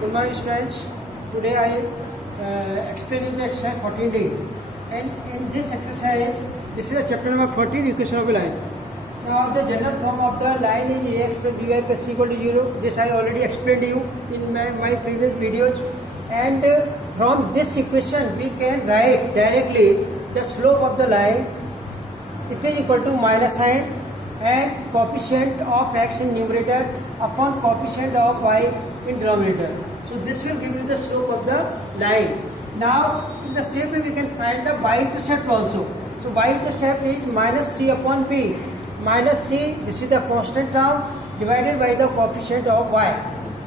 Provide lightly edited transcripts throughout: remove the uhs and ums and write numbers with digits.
Good morning, friends. Today I explain you the exercise 14D. And in this exercise, this is a chapter number 14, equation of a line. Now the general form of the line is ax plus by plus c equal to 0. This I already explained to you in my previous videos. And from this equation we can write directly the slope of the line. It is equal to minus sign and coefficient of x in numerator upon coefficient of y in denominator. So this will give you the slope of the line. Now in the same way we can find the y-intercept also. So y-intercept is minus c upon b. Minus c, this is the constant term, divided by the coefficient of y.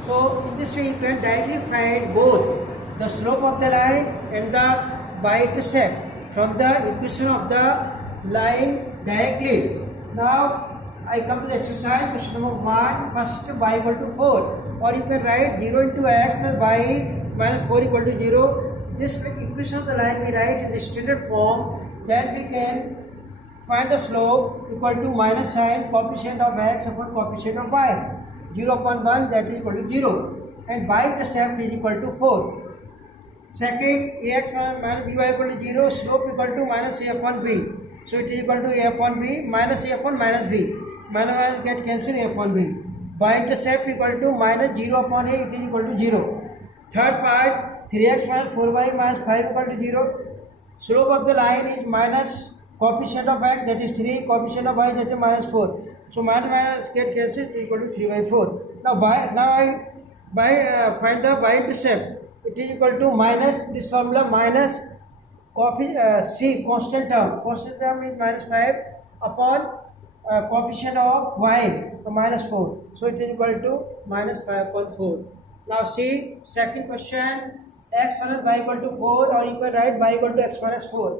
So in this way you can directly find both the slope of the line and the y-intercept from the equation of the line directly. Now I come to the exercise question number 1. First y equal to 4, or you can write 0 into x plus y minus 4 equal to 0. This equation of the line we write in the standard form. Then we can find the slope equal to minus sign coefficient of x upon coefficient of y. 0 upon 1, that is equal to 0, and y-intercept is equal to 4. Second, ax minus by equal to 0, slope equal to minus a upon b. So it is equal to a upon b minus a upon minus b. Minus get cancelled, a upon b. Y-intercept equal to minus 0 upon a, it is equal to 0. Third part, 3x minus 4y minus 5 equal to 0. Slope of the line is minus coefficient of x, that is 3, coefficient of y, that is minus 4. So minus get cancelled, it is equal to 3 by 4. Now I find the y-intercept. It is equal to minus this formula minus c constant term. Constant term is minus 5 upon coefficient of y, minus 4. So it is equal to minus 5 upon 4. Now see second question, x minus y equal to 4, or you can write y equal to x minus 4.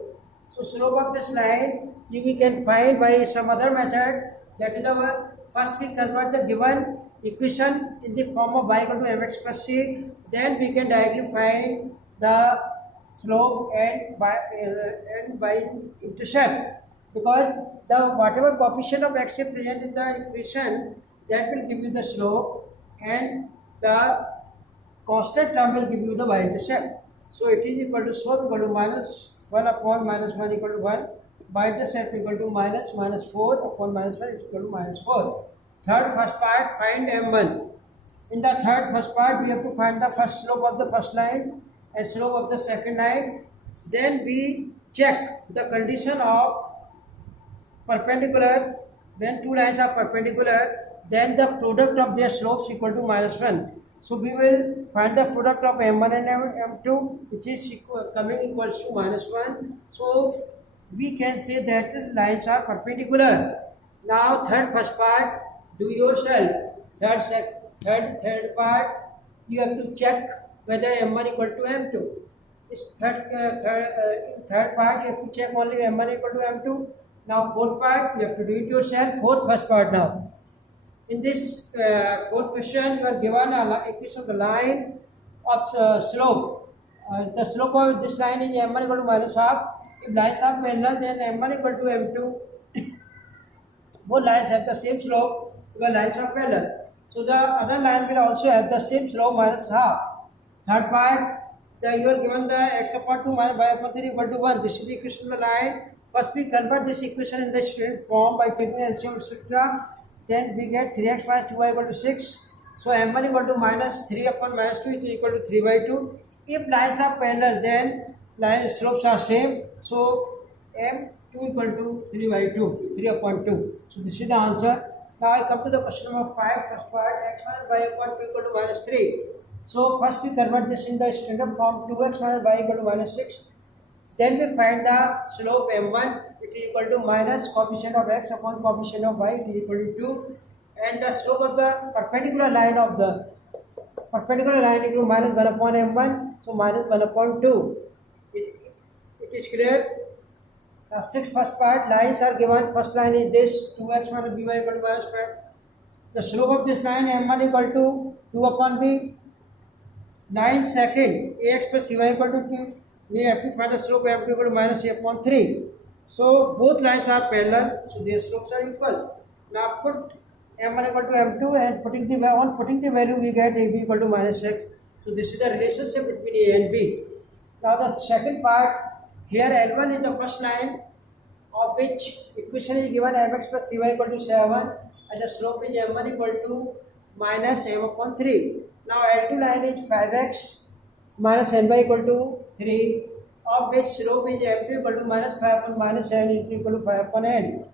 So slope of this line we can find by some other method. That is our first we convert the given equation in the form of y equal to mx plus c. Then we can directly find the slope and y-intercept, because the whatever coefficient of x is present in the equation, that will give you the slope, and the constant term will give you the y-intercept. So it is equal to slope equal to minus 1 upon minus 1 equal to 1, y-intercept equal to minus 4 upon minus 1 is equal to minus 4. Third first part, find m1. In the third first part we have to find the first slope of the first line and slope of the second line. Then we check the condition of perpendicular. When two lines are perpendicular, then the product of their slopes equal to minus 1. So we will find the product of m1 and m2, which is coming equals to minus 1. So we can say that lines are perpendicular. Now third first part, do yourself. Third part, you have to check whether m1 equal to m2. This third part, you have to check only m1 equal to m2. Now fourth part, you have to do it yourself. Fourth first part now. In this fourth question, you are given a equation of the line of slope. The slope of this line is m1 equal to minus half. If lines are parallel, then m1 equal to m2. Both lines have the same slope because lines are parallel. So the other line will also have the same slope minus half. Third part, you are given the x upon 2 minus y upon 3 equal to 1. This is the equation of the line. First we convert this equation in the straight form by taking LCM etc. Then we get 3x minus 2y equal to 6. So m1 equal to minus 3 upon minus 2 is equal to 3 by 2. If lines are parallel, then line slopes are same. So m2 equal to 3 by 2, 3 upon 2. So this is the answer. Now I come to the question number 5, first part, x minus y upon 2 equal to minus 3. So first we convert this in the standard form, 2x minus y equal to minus 6. Then we find the slope m1, it is equal to minus coefficient of x upon coefficient of y, it is equal to 2. And the slope of the perpendicular line equal to minus 1 upon m1, so minus 1 upon 2. It is clear. Now sixth first part, lines are given. First line is this, 2x minus by equal to minus 5. The slope of this line m1 equal to 2 upon b. Line second, ax plus cy equal to 2. We have to find the slope m2 equal to minus a upon 3. So both lines are parallel, so their slopes are equal. Now put m1 equal to m2 and putting the value we get ab equal to minus 6. So this is the relationship between A and B. Now the second part, here L1 is the first line of which equation is given mx plus 3y equal to 7 and the slope is m1 equal to minus m upon 3. Now L2 line is 5x minus ny equal to 3, of which slope is m2 equal to minus 5 upon minus n is equal to 5 upon n.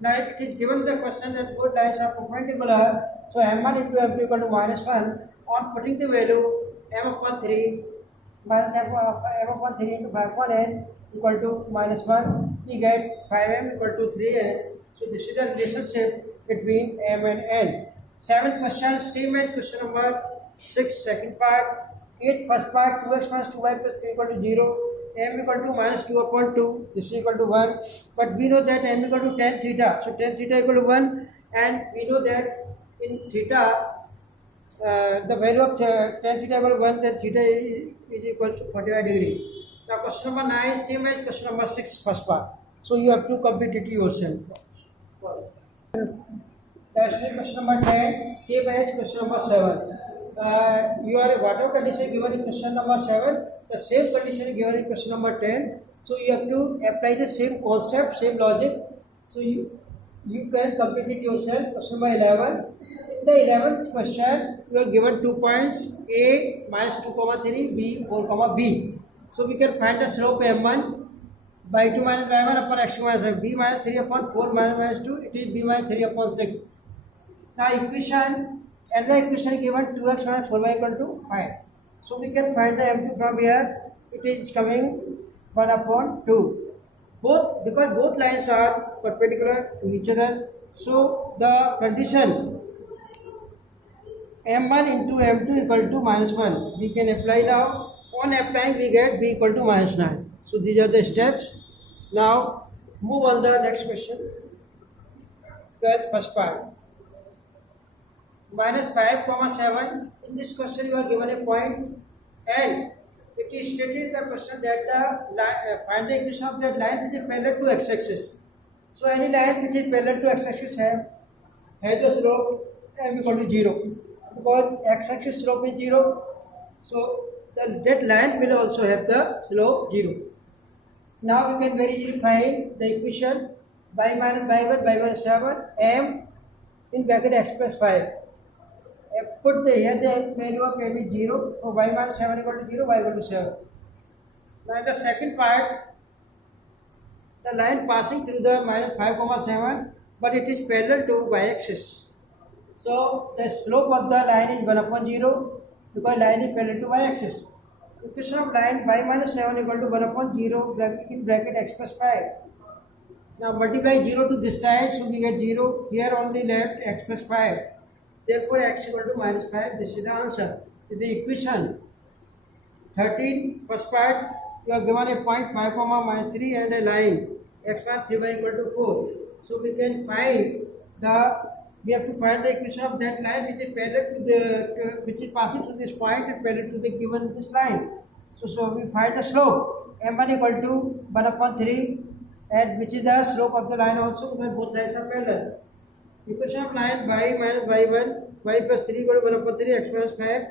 Now if it is given the question that both lines are perpendicular, so m1 into m2 equal to minus 1, on putting the value m upon 3 minus m upon 3 into 5 upon n equal to minus 1, we get 5m equal to 3n. So this is the relationship between m and n. Seventh question, same as question number 6, second part. 8, first part, 2x minus 2y plus 3 equal to 0, m equal to minus 2 upon 2, this is equal to 1. But we know that m equal to tan theta, so tan theta equal to 1, and we know that in theta, the value of tan theta equal to 1, tan theta is equal to 45 degree. Now question number 9, same as question number 6, first part. So you have to complete it yourself. Question number 10, same as question number 7. Your whatever condition given in question number 7, the same condition is given in question number 10. So you have to apply the same concept, same logic. So you can complete it yourself. Question number 11. In the 11th question, you are given 2 points, A minus 2 comma 3, B 4 comma B. So we can find the slope m1 by 2 minus y1 upon x2 minus y, b minus 3 upon 4 minus 2, it is b minus 3 upon 6. Now equation, another equation given 2x minus 4y equal to 5. So we can find the m2 from here, it is coming 1 upon 2. Because both lines are perpendicular to each other, so the condition m1 into m2 equal to minus 1, we can apply now. On applying, we get b equal to minus 9. So these are the steps. Now move on the next question. 12th first part. Minus 5 comma 7. In this question you are given a point and it is stated in the question that the find the equation of that line which is parallel to x-axis. So any line which is parallel to x-axis has the slope m equal to 0. Because x-axis slope is 0, so that line will also have the slope 0. Now we can very easily find the equation y minus y1, y1 7, m in bracket x plus 5. Put here the value of m is 0, so y minus 7 equal to 0, y equal to 7. Now in the second part, the line passing through the minus 5 comma 7, but it is parallel to y-axis. So the slope of the line is 1 upon 0 because line is parallel to y-axis. Equation of line y minus 7 equal to 1 upon 0 in bracket x plus 5. Now multiply 0 to this side, so we get 0. Here only left x plus 5. Therefore x equal to minus 5. This is the answer. This is the equation. 13, first part, you are given a point 5 comma minus 3 and a line x1 3y equal to 4. So we can find we have to find the equation of that line which is parallel to which is passing through this point and parallel to the given this line. So we find the slope m1 equal to 1 upon 3 and which is the slope of the line also because both lines are parallel. Equation of line y minus y1, y plus 3 equal to 1 upon 3, x minus 5.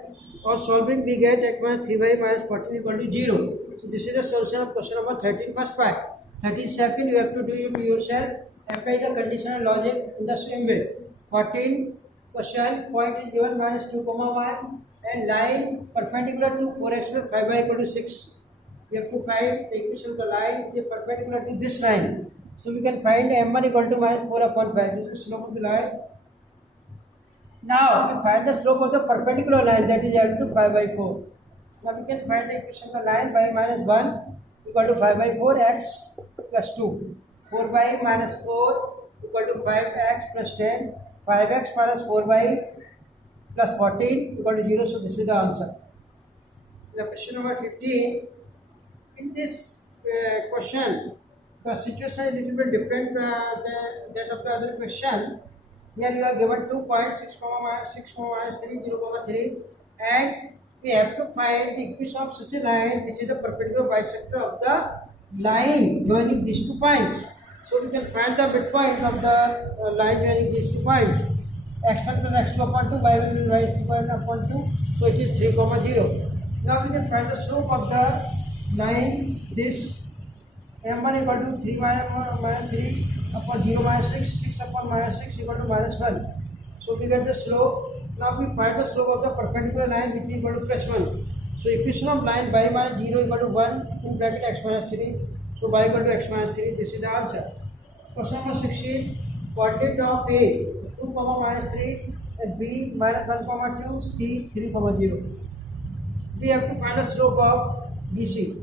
Or solving we get x minus 3y minus 14 equal to 0. So this is the solution of question number 13 first part. 13 second you have to do it yourself. Apply the conditional logic in the same way. 14 question, point is given minus 2 comma 1 and line perpendicular to 4x plus 5y equal to 6. We have to find the equation of the line which is perpendicular to this line. So we can find m1 equal to minus 4 upon 5. This is the slope of the line. Now we find the slope of the perpendicular line, that is equal to 5 by 4. Now we can find the equation of the line by minus 1 equal to 5 by 4 x plus 2. 4 by minus 4 equal to 5x plus 10. 5x minus 4y plus 14 equal to 0. So this is the answer. The question number 15. In this question, the situation is a little bit different than that of the other question. Here you are given 2 points 6 comma minus 3, 0 comma 3, and we have to find the equation of such a line which is the perpendicular bisector of the line joining these 2 points. So we can find the midpoint of the line joining these 2 points. x1 plus x2 upon 2, y1 plus y2 upon 2. So it is 3 comma 0. Now we can find the slope of the line. This m1 equal to 3 minus 3 upon 0 minus 6, 6 upon minus 6 equal to minus 1. So we get the slope. Now we find the slope of the perpendicular line which is equal to plus 1. So equation of line y minus 0 equal to 1 in bracket x minus 3. So y equal to x minus 3. This is the answer. Question number 16. Coordinate of A 2 comma minus 3 and B minus 1 comma 2, C 3 comma 0. We have to find the slope of BC.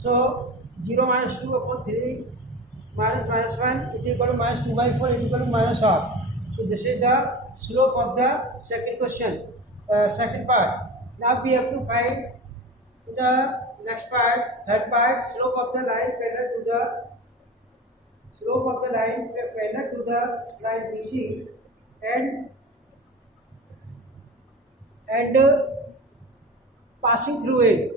So 0 minus 2 upon 3 minus 1 is equal to minus 2 by 4 is equal to minus half. So this is the slope of the second question, second part. Now we have to find the next part, third part, slope of the line parallel to the line BC and passing through A.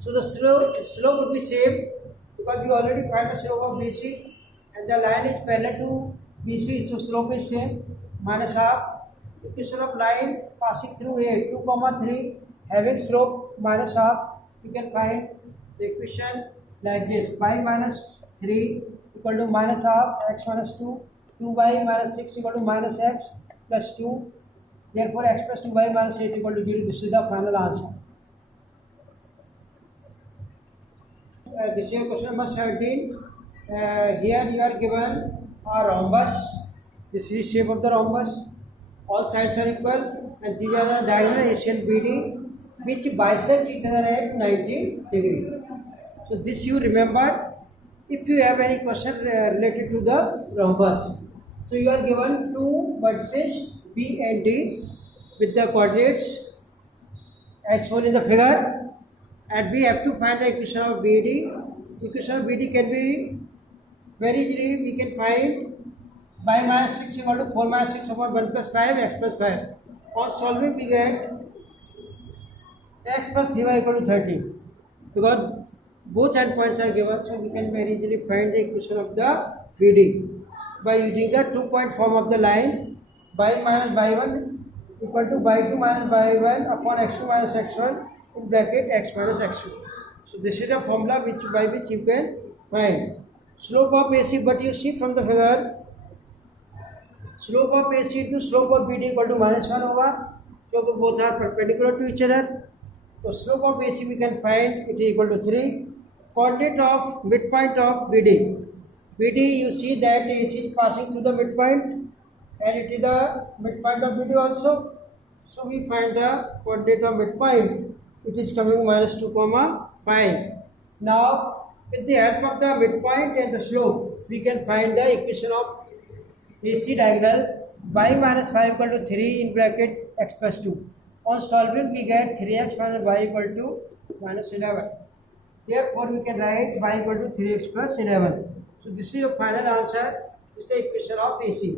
So the slope would be same because we already find the slope of BC and the line is parallel to BC, so slope is same, minus half. Equation of line passing through A 2 comma 3 having slope minus half. You can find the equation like this: y minus 3 equal to minus half x minus 2, 2y minus 6 equal to minus x plus 2. Therefore x plus 2y minus 8 equal to 0. This is the final answer. This is question number 17. Here you are given a rhombus. This is the shape of the rhombus. All sides are equal and these are the diagonal AC and BD which bisect each other at 90 degree. So this you remember if you have any question related to the rhombus. So you are given two vertices B and D with the coordinates as shown in the figure, and we have to find the equation of BD. Equation of BD can be very easily, we can find y minus 6 equal to 4 minus 6 upon 1 plus 5 x plus 5. On solving we get x plus 3y equal to 30 because both endpoints are given, so we can very easily find the equation of the BD by using the 2-point form of the line. Y minus y1 equal to y2 minus y1 upon x2 minus x1 in bracket x minus x2. So this is the formula by which you can find slope of AC, but you see from the figure slope of AC to slope of BD equal to minus 1 होगा क्योंकि both are perpendicular to each other. So slope of AC we can find it is equal to 3. Coordinate of midpoint of BD. BD you see that AC is passing through the midpoint and it is the midpoint of BD also. So we find the coordinate of midpoint. It is coming minus 2 comma 5. Now with the help of the midpoint and the slope we can find the equation of AC diagonal. Y minus 5 equal to 3 in bracket x plus 2. On solving we get 3x minus y equal to minus 11. Therefore we can write y equal to 3x plus 11. So this is your final answer. This is the equation of AC.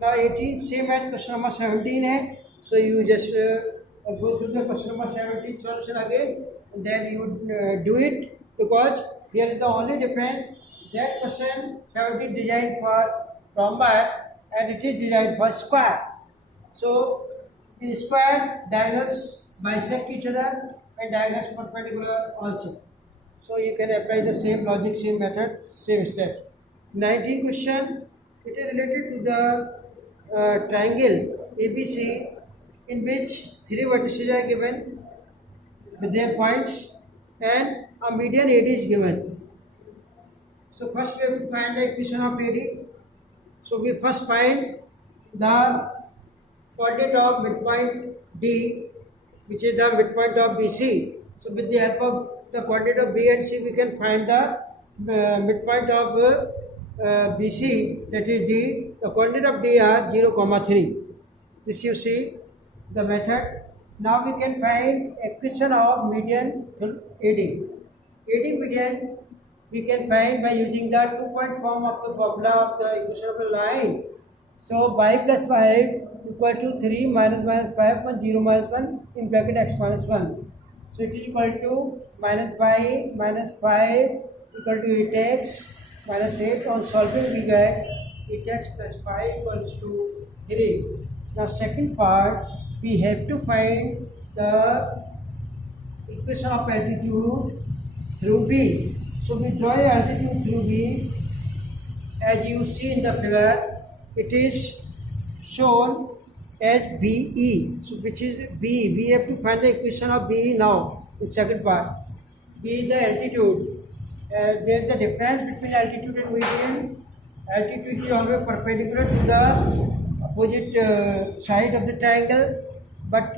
Now 18 same as question number 17 hai. So you just go through the question number 17 solution again and then you do it, because here is the only difference that question 17 designed for rhombus and it is designed for square. So in square diagonals bisect each other and diagonals perpendicular also. So you can apply the same logic, same method, same step. 19 question, it is related to the triangle ABC in which 3 vertices are given with their points and a median AD is given. So first we will find the equation of AD. So we first find the coordinate of midpoint D, which is the midpoint of BC. So with the help of the coordinate of B and C, we can find the midpoint of BC, that is D. The coordinate of D are 0, 3. This you see the method. Now we can find equation of median through AD. AD median we can find by using the 2-point form of the formula of the equation of the line. So y plus 5 equal to 3 minus 5 1 0 minus 1 in bracket x minus 1. So it is equal to minus y minus 5 equal to 8x minus 8. On solving we get 8x plus 5 equals to 3. Now second part, we have to find the equation of altitude through B. So we draw a altitude through B. As you see in the figure, it is shown as BE. So which is B. We have to find the equation of BE now in second part. B is the altitude. There is a difference between altitude and median. Altitude is always perpendicular to the opposite side of the triangle, but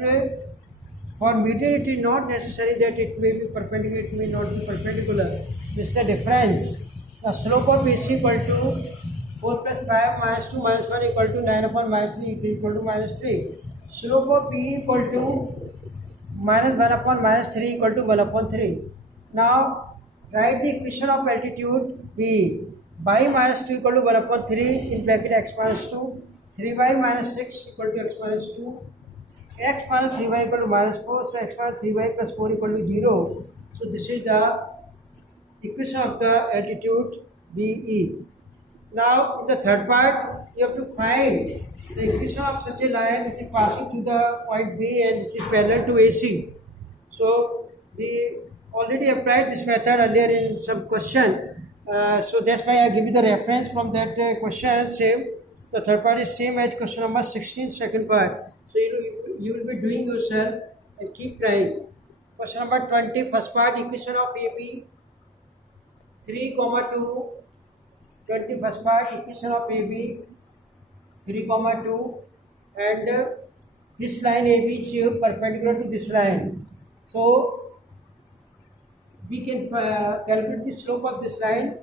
for median it is not necessary that it may be perpendicular, it may not be perpendicular. This is the difference. The slope of AC equal to 4 plus 5 minus 2 minus 1 equal to 9 upon minus 3 equal to minus 3. Slope of PE equal to minus 1 upon minus 3 equal to 1 upon 3. Now write the equation of altitude B. By minus 2 equal to 1 upon 3 in bracket x minus 2. 3y minus 6 equal to x minus 2. X minus 3y equal to minus 4. So x minus 3y plus 4 equal to 0. So this is the equation of the altitude BE. Now in the third part, you have to find the equation of such a line which is passing through the point B and which is parallel to AC. So we already applied this method earlier in some question. So that's why I give you the reference from that question. Same. The third part is same as question number 16, second part. So you will be doing yourself and keep trying. Question number 20, first part, equation of AB 3, 2. 20 first part, equation of AB 3, 2, and this line AB is perpendicular to this line. So we can calculate the slope of this line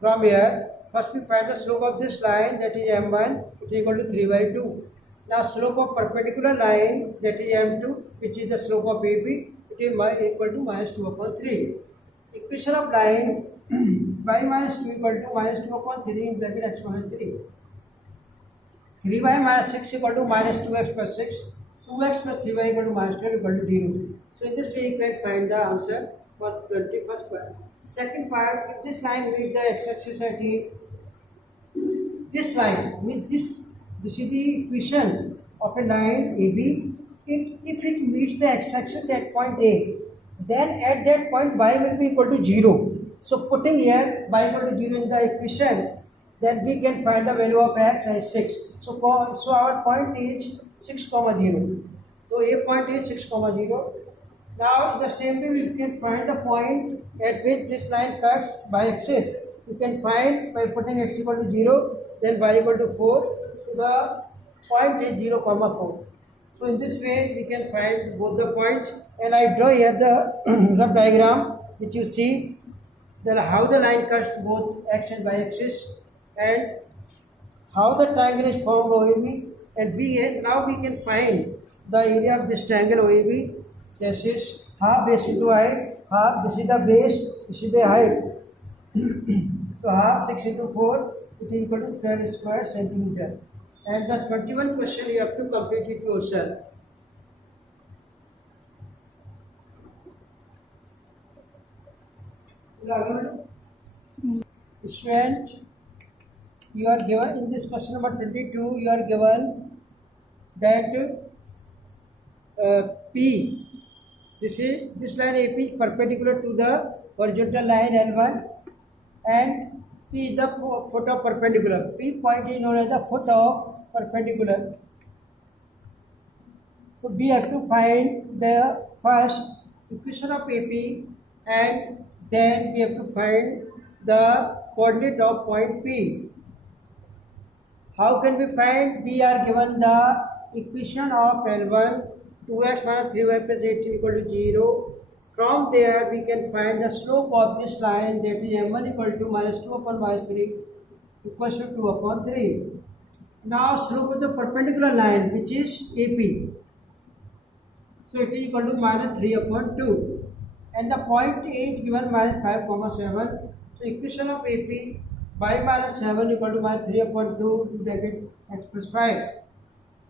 from here. First we find the slope of this line, that is M1, which is equal to 3 by 2. Now slope of perpendicular line, that is M2, which is the slope of AB, it is equal to minus 2 upon 3. Equation of line y minus 2 equal to minus 2 upon 3 in bracket x minus 3. 3y minus 6 equal to minus 2x plus 6. 2x plus 3y equal to minus 12 equal to 0. So in this way you can find the answer for 21st part. Second part, if this line meets the x-axis at A, this line with this is the equation of a line AB. If it meets the x-axis at point A, then at that point y will be equal to 0. So putting here y equal to 0 in the equation, then we can find the value of x as 6. So our point is 6, 0. So A point is 6, 0. Now in the same way we can find the point at which this line cuts by axis. You can find by putting x equal to 0, then y equal to 4. So the point is 0, 4. So in this way we can find both the points, and I draw here the rough diagram which you see that how the line cuts both x and y axis and how the triangle is formed OAB, and now we can find the area of this triangle OAB. This is half base into height, half, this is the base, this is the height. So half 6 into 4, it is equal to 12 square centimeter. And the 21 question you have to complete it yourself. Students, you are given in this question number 22, you are given that P, this line AP is perpendicular to the horizontal line L1, and P is the foot of perpendicular. P point is known as the foot of perpendicular. So we have to find the first equation of AP, and then we have to find the coordinate of point P. How can we find? We are given the equation of L1, 2x minus 3y plus 18 equal to 0. From there we can find the slope of this line, that is M1 equal to minus 2 upon minus 3 equals to 2 upon 3. Now slope of the perpendicular line, which is AP. So it is equal to minus 3 upon 2. And the point A is given minus 5, 7. So equation of AP by minus 7 equal to minus 3 upon 2 in bracket x plus 5.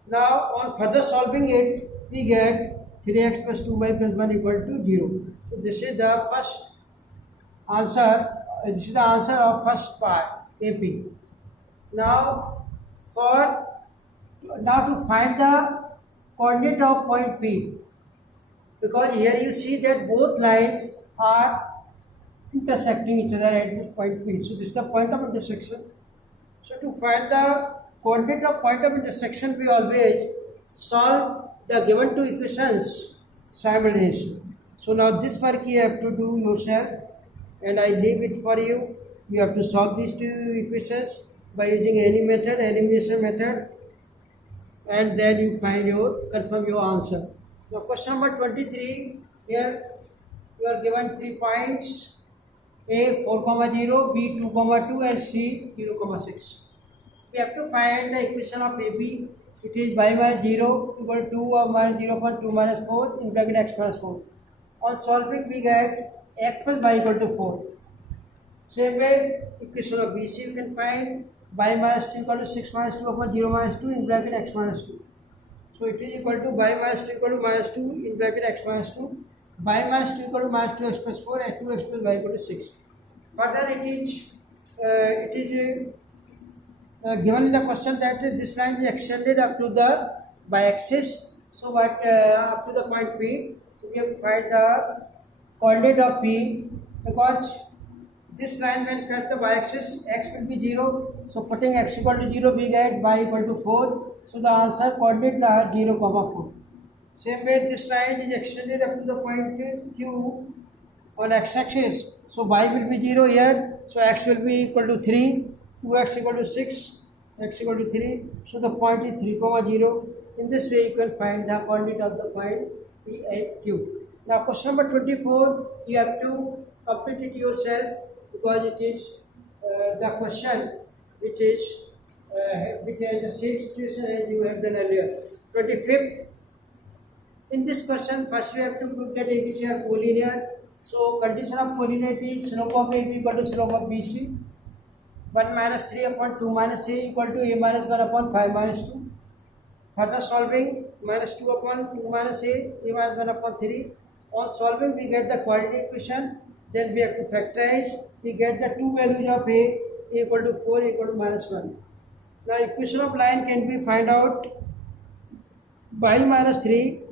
Now on further solving it, we get 3x plus 2y plus 1 equal to 0. So this is the first answer. This is the answer of first part, AP. Now to find the coordinate of point P, because here you see that both lines are intersecting each other at this point P. So this is the point of intersection. So to find the coordinate of point of intersection, we always solve the given two equations simultaneously. So now this work you have to do yourself, and I leave it for you. You have to solve these two equations by using any method, elimination method, and then you confirm your answer. Now question number 23, here you are given 3 points, A 4, 0, B 2, 2 and C 0, 6. We have to find the equation of AB. It is y minus 0 equal to 2 or minus 0 upon 2 minus 4 in bracket x minus 4. On solving we get x plus y equal to 4. Same way, equation of BC you can find y minus 2 equal to 6 minus 2 upon 0 minus 2 in bracket x minus 2. So it is equal to y minus 2 equal to minus 2 in bracket x minus 2. Y minus 2 equal to minus 2x plus 4 and 2x plus y equal to 6. Further it is given in the question that this line is extended up to the y-axis. So what up to the point P. So we have to find the coordinate of P, because this line when cut the y-axis, x will be 0. So putting x equal to 0, we get y equal to 4. So the answer coordinate are 0, 4. Same way this line is extended up to the point Q on x-axis. So y will be 0 here. So x will be equal to 3. 2x equal to 6. X equal to 3. So the point is 3, 0. In this way you can find the coordinate of the point P and Q. Now question number 24, you have to complete it yourself, because it is the question which has the same situation as you have done earlier. 25th, in this question first you have to prove that ABC are collinear. So condition of collinearity is slope of AB equal to slope of BC. 1 minus 3 upon 2 minus A equal to A minus 1 upon 5 minus 2. Further solving, minus 2 upon 2 minus A minus 1 upon 3. On solving we get the quantity equation, then we have to factorize. We get the two values of A equal to 4, equal to minus 1. Now equation of line can be find out y minus 3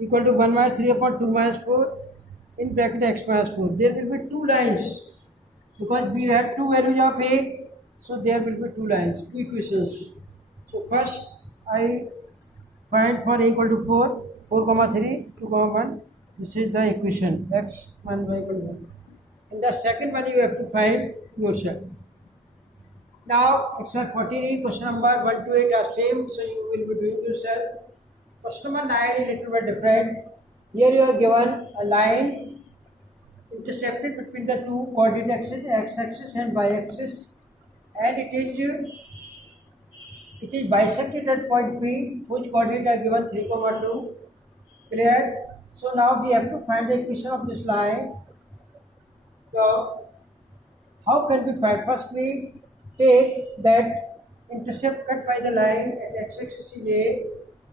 equal to 1 minus 3 upon 2 minus 4 in bracket x minus 4. There will be two lines, because we have two values of A, so there will be two lines, two equations. So first I find for A equal to 4, 4, 3, 2, 1. This is the equation x minus y equal to 1. In the second one you have to find yourself. Now exercise 43, question number 1 to 8 are same, so you will be doing yourself. Question number 9 is a little bit different. Here you are given a line intercepted between the two coordinate axes, x-axis and y-axis, and it is bisected at point P, which coordinate are given 3, 2. Clear? So now we have to find the equation of this line. So how can we find? First we take that intercept cut by the line at x-axis is A,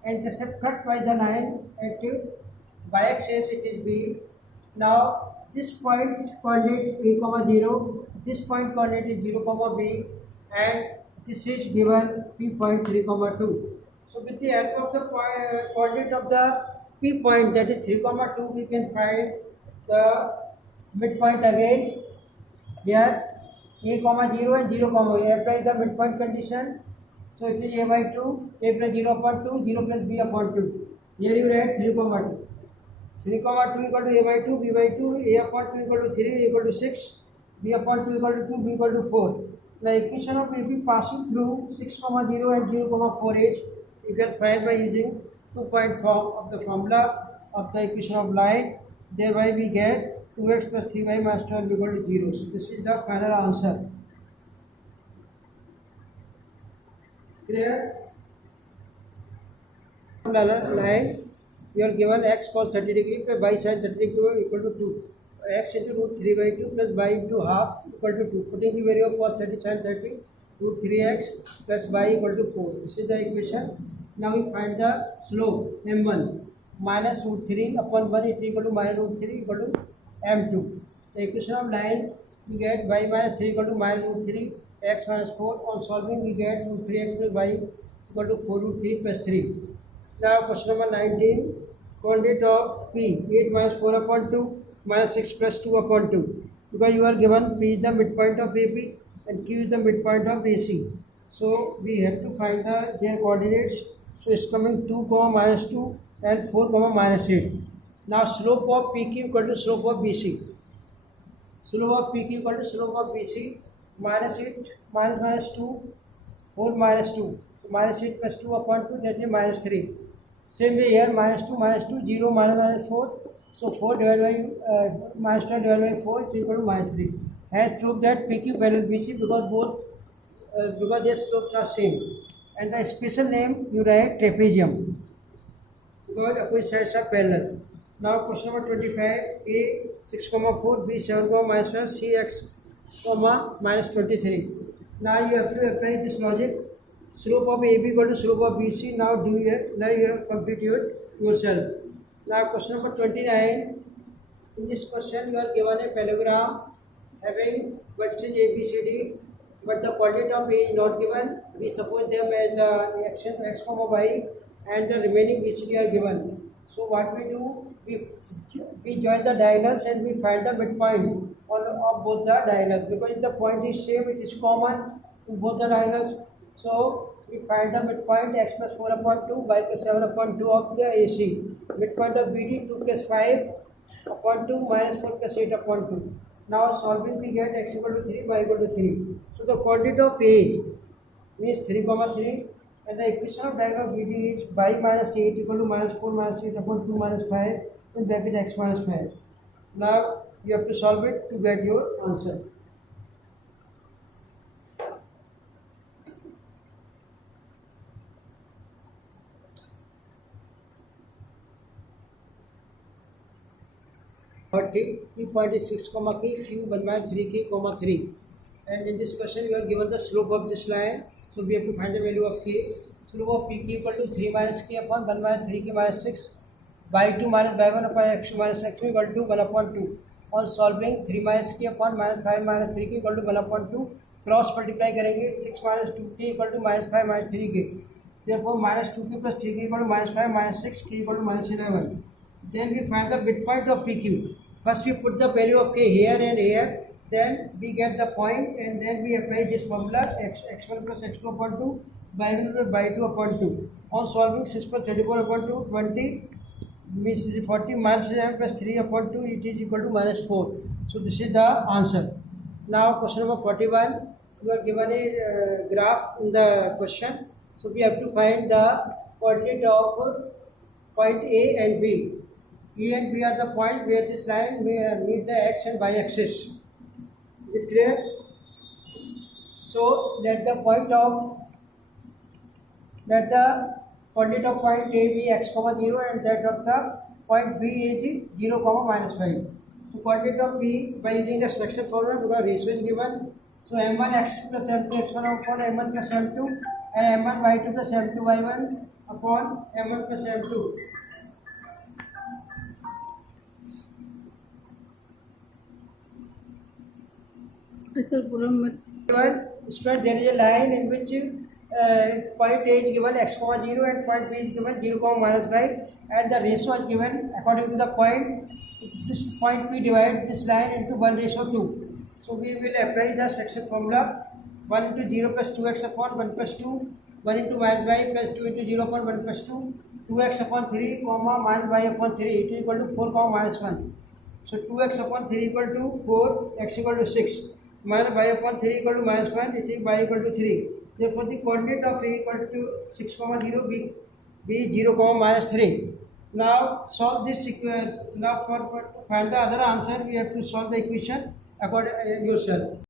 intercept cut by the line at y-axis it is B. Now this point coordinate A, 0, this point coordinate is 0, B, and this is given P point 3, 2. So with the help of the coordinate of the P point, that is 3, 2, we can find the midpoint again. Here A, 0 and 0, A. Apply the midpoint condition. So it is A by 2, A plus 0 upon 2, 0 plus B upon 2. Here you write 3, 2. 3, 2 equal to A by 2, B by 2, A upon 2 equal to 3, A equal to 6, B upon 2 equal to 2, B equal to 4. The equation of AB passing through 6, 0 and 0, 4 is you can find by using 2-point form of the formula of the equation of line. Thereby we get 2x plus 3y minus 12 equal to 0. So this is the final answer. Clear? Line, you are given x cos 30 degree plus y sin 30 degree equal to 2. X into root 3 by 2 plus y into half equal to 2. Putting the value of cos 30 sin 30, root 3x plus y equal to 4. This is the equation. Now we find the slope m1 minus root 3 upon 1 is equal to minus root 3 equal to m2. The equation of line we get y minus 3 equal to minus root 3 x minus 4. On solving we get root 3x plus y equal to 4 root 3 plus 3. Now question number 19. Coordinate of P 8 minus 4 upon 2 minus 6 plus 2 upon 2. Because you are given P is the midpoint of AP and Q is the midpoint of AC. So we have to find their coordinates. So it's coming 2 comma minus 2 and 4 comma minus 8. Now slope of PQ equal to slope of BC. Slope of PQ equal to slope of BC minus 8 minus 2 4 minus 2. So minus 8 plus 2 upon 2, that is minus 3. Same way here, minus 2, 0 minus 4. So 4 divided by minus 12 divided by 4 is equal to minus 3. Has proved that PQ parallel BC because their slopes are same. And the special name you write trapezium because opposite sides are parallel. Now question number 25. A 6 comma 4, B 7 comma minus 1, C x comma minus 23. Now you have to apply this logic. Slope of AB equal to slope of BC. Now you have completed yourself. Now question number 29. In this question you are given a parallelogram having vertices ABCD, but the coordinate of A is not given. We suppose them as the action x comma y and the remaining BCD are given. So what we do, we join the diagonals and we find the midpoint of both the diagonals, because if the point is same, it is common to both the diagonals. So we find the midpoint x plus 4 upon 2, y plus 7 upon 2 of the AC. Midpoint of BD 2 plus 5 upon 2 minus 4 plus 8 upon 2. Now solving we get x equal to 3, y equal to 3. So the coordinate of A means 3 comma 3, and the equation of diagonal of BD is y minus 8 equal to minus 4 minus 8 upon 2 minus 5 in bracket x minus 5. Now you have to solve it to get your answer. P point is 6 comma k, Q 1 minus 3k comma 3. And in this question you are given the slope of this line, so we have to find the value of k. Slope of PQ equal to 3 minus k upon 1 minus 3k minus 6, by 2 minus by 1 upon x2 minus x2 equal to 1 upon 2. On solving 3 minus k upon minus 5 minus 3k equal to 1 upon 2, cross multiply करेंगे 6 minus 2k equal to minus 5 minus 3k. Therefore minus 2k plus 3k equal to minus 5 minus 6k equal to minus 11. Then we find the midpoint of PQ. First we put the value of k here and here, then we get the point, and then we apply this formula x1 plus x2 upon 2, y1 plus y2 upon 2. On solving 6 plus 34 upon 2, 20 means 40 minus 7 plus 3 upon 2, it is equal to minus 4. So this is the answer. Now question number 41. You are given a graph in the question. So we have to find the coordinate of point A and B. E and B are the point where this line may meet the x and y axis. Is it clear? So let the coordinate of point A be x comma 0 and that of the point B is 0 comma minus 5. So coordinate of P by using the section formula, because ratio is given. So m1 x2 plus m2 x1 upon m1 plus m2 and m1 y2 plus m2 y1 upon m1 plus m2. Student, there is a line in which point A is given x comma 0 and point B is given 0 comma minus 5, and the ratio is given according to the point. This point P divides this line into 1:2. So we will apply the section formula. 1 into 0 plus 2x upon 1 plus 2, 1 into minus y plus 2 into 0 upon 1 plus 2, 2x upon 3 comma minus y upon 3, it is equal to 4 comma minus 1. So 2x upon 3 equal to 4, x equal to 6. Minus y upon 3 equal to minus 1, it is y equal to 3. Therefore the coordinate of A equal to 6 comma 0, B 0 comma minus 3. Now solve this. Now for to find the other answer, we have to solve the equation according yourself.